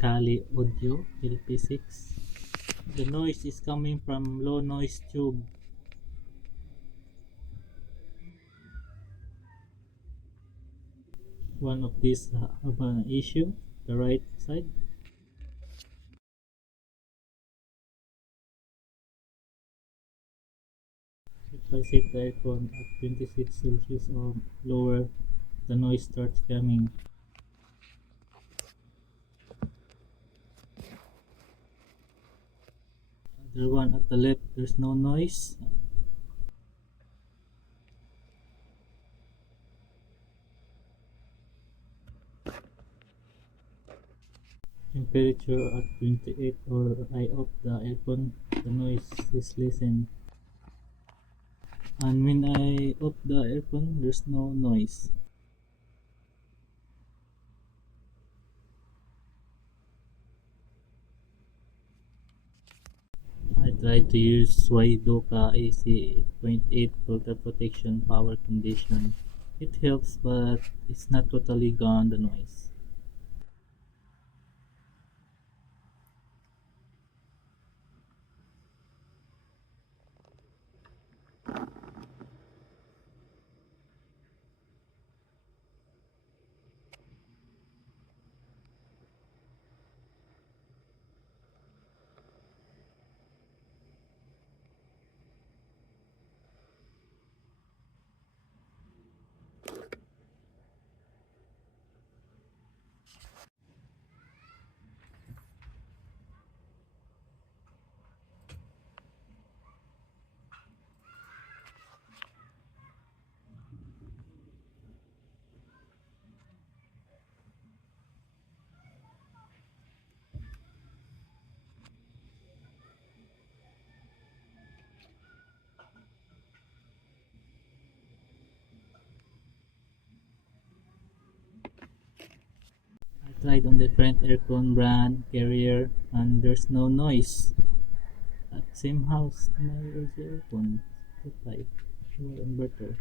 Kali Audio LP6. The noise is coming from low noise tube. One of these have an issue, the right side. If I set the aircon at 26 Celsius or lower, the noise starts coming. The one at the left, there's no noise. Temperature at 28 or I off the aircon, the noise is lessened. And when I off the aircon, there's no noise. I tried to use weiduka AC 0.8 filter protection power condition. It helps, but it's not totally gone the noise. I tried on different aircon brand, carrier, and there's no noise. At same house, my LG aircon, type, inverter.